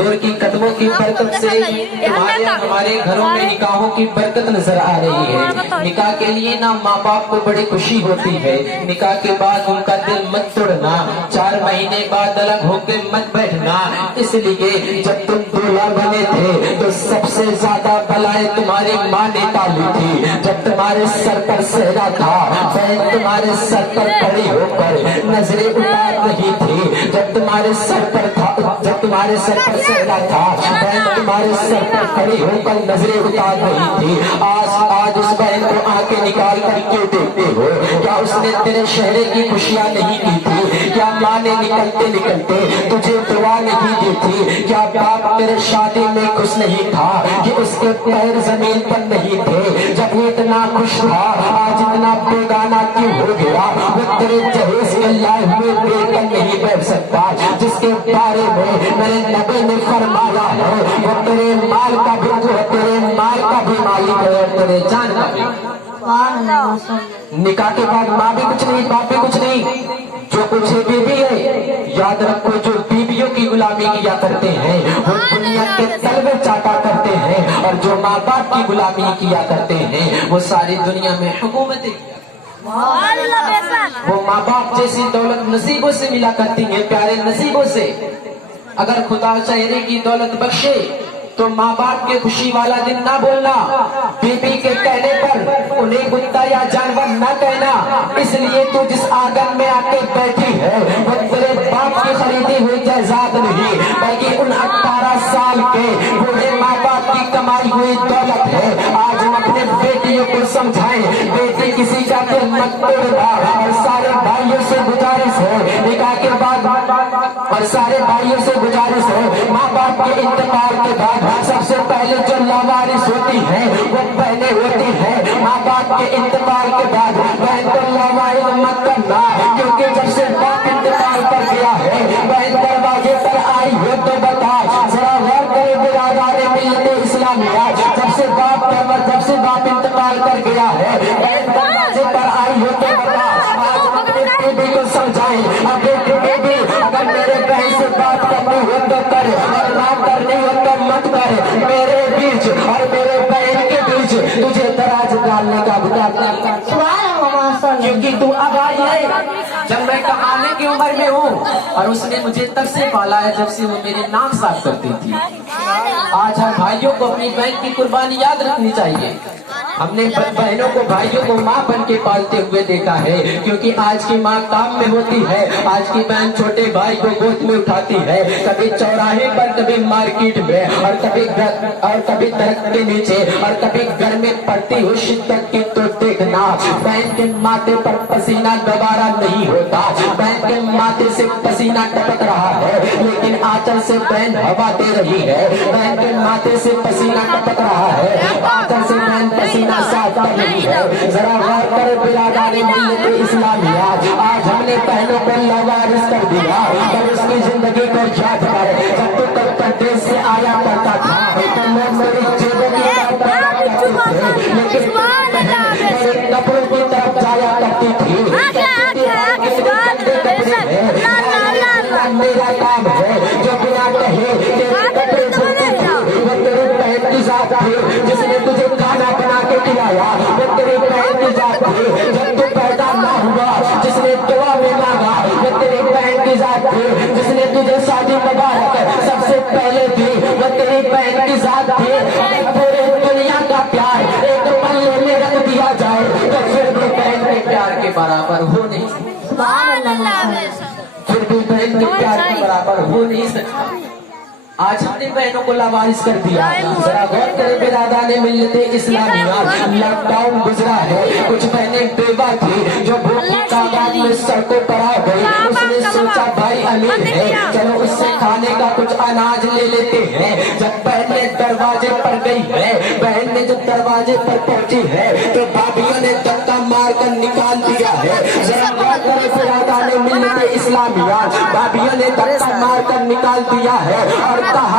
हुजूर की कदमों की बरकत से तुम्हारे हमारे घरों में निकाहों की बरकत नजर आ रही है। निकाह के लिए ना माँ बाप को बड़ी खुशी होती है, निकाह के बाद उनका दिल मत तोड़ना, 4 महीने बाद अलग होके मत बैठना। इसलिए जब तुम दूल्हा बने थे तो सबसे ज्यादा बलाएं तुम्हारी माँ ने टाली थी। जब तुम्हारे सर पर सेहरा था, बहन तुम्हारे सर पर खड़ी होकर नजरें उतार रही थी। जब तुम्हारे सर पर सेहरा था, बहन तुम्हारे सर पर खड़ी होकर नजरें उतार रही थी। आज उस बहन को आंखें निकाल कर क्यों देखते हो? क्या उसने तेरे चेहरे की खुशियां नहीं की थी? क्या माँ ने निकलते निकलते तुझे दुआ नहीं दी थी? क्या बाप तेरे शादी में खुश नहीं था कि उसके पैर जमीन पर नहीं थे? जब वो इतना खुश था, आज इतना बेगाना क्यों हो गया? वो तेरे जहेज के लाए हुए बेकर नहीं बैठ सकता, जिसके बारे में मेरे नबी ने फरमाया है वो तेरे माल का भी मालिक है और तेरे जान का भी। निकाह के बाद माँ भी कुछ नहीं, बाप भी कुछ नहीं, जो कुछ बीबी है। याद रखो, जो बीबियों की गुलामी किया करते हैं वो दुनिया के तलवे चाटा करते हैं, और जो माँ बाप की गुलामी किया करते हैं वो सारी दुनिया में हुकूमतें। वो माँ बाप जैसी दौलत नसीबों से मिला करती है, प्यारे नसीबों से। अगर खुदा चेहरे की दौलत बख्शे तो माँ बाप के खुशी वाला दिन ना बोलना, बीबी के कहने पर उन्हें कुत्ता या जानवर ना कहना। इसलिए तू जिस आंगन में आके बैठी है वो तेरे बाप की खरीदी हुई जायदाद नहीं, बल्कि उन 18 साल के बूढ़े माँ बाप की कमाई हुई दौलत है। आज हम अपने बेटियों को समझाएं, बेटी किसी का दिल मत तोड़ना। और सारे भाइयों से गुजारिश है, निकाह के बाद और सारे भाइयों से गुजारिश है, माँ बाप के इंतकाल के बाद सबसे पहले जो लावारिस होती है वो बहनें होती है। माँ बाप के इंतकाल के बाद बहन को लावारिस मत करना, क्योंकि जब से बाप इंतकाल कर गया है, बहन दरवाजे पर आई हो तो बता। जरा गौर करे बिरादर मिल्लत इस्लामिया, जब से बाप इंतकाल कर गया है, बहन दरवाजे पर आई हो तो बता। आज अपने बेटी को समझाएं, अपने बेटी अगर मेरे बहन से बात करनी हो तो करे, और ना करनी हो तो मत करे। मेरे बीच और मेरे बहन के बीच तुझे दराज डालने का अधिकार नहीं, क्योंकि तू अब आई है जब मैं कमाने की उम्र में हूँ, और उसने मुझे तब से पाला है जब से वो मेरी नाक साफ करती थी। आज हर भाइयों को अपनी बहन की कुर्बानी याद रखनी चाहिए। हमने बहनों को भाइयों को माँ बन के पालते हुए देखा है, क्योंकि आज की माँ काम में होती है, आज की बहन छोटे भाई को गोद में उठाती है, कभी चौराहे पर, कभी मार्केट में, और कभी दरख्त के नीचे, और कभी घर में पड़ती हो शिद्दत की तो देखना। बहन के माथे पर पसीना दोबारा नहीं होता, बहन के माथे से पसीना टपक रहा है, लेकिन आंचल से बहन हवा दे रही है। बहन के माथे से पसीना टपक रहा है, आंचल से बहन पसीना साफ कर रही है। जरा गौर करो बिरादर मिल्लत इस्लामिया, आज हमने बहनों को लावारिस कर दिया। जब उसकी जिंदगी को याद कर, जब तू कल परदेश से आया करता था तो मैं मेरी जेबों की तरफ लेकिन मेरे कपड़ों की तरफ जाया करती थी। मेरा काम है जो बिना कहे तेरे कपड़े धोती थी, वो तेरी बहन की जात थी जिसने तुझे खाना बना के खिलाया, वो तेरी बहन की जात थी। जब तू पैदा ना हुआ जिसने दुआ में मांगा, वो तेरी बहन की जात थी। जिसने तुझे शादी मुबारक सबसे पहले दी, वो तेरी बहन की जात थी। पूरे दुनिया का प्यार एक पल्ले में रख दिया जाए तो फिर भी बहन के प्यार के बराबर हो नहीं, फिर भी बहन के प्यार के बराबर हो नहीं सकता। आज हमने बहनों को लावारिस कर दिया। जरा गौर करें बिरादर ने मिल्लत इस्लामिया, लॉकडाउन गुजरा है, कुछ बहनें बेवा थी जो भूख तादाद में सड़कों पर आ गई। उसने सोचा भाई अमीर है, चलो उससे खाने का कुछ अनाज ले लेते हैं। जब बहन ने दरवाजे पर गई है, बहन ने जब दरवाजे पर पहुंची है तो भाभियों ने धक्का मार कर निकाल दिया है। जरा गौर करें बिरादर ने मिल्लत इस्लामिया, भाभियों ने धक्का मार कर निकाल दिया है और कहा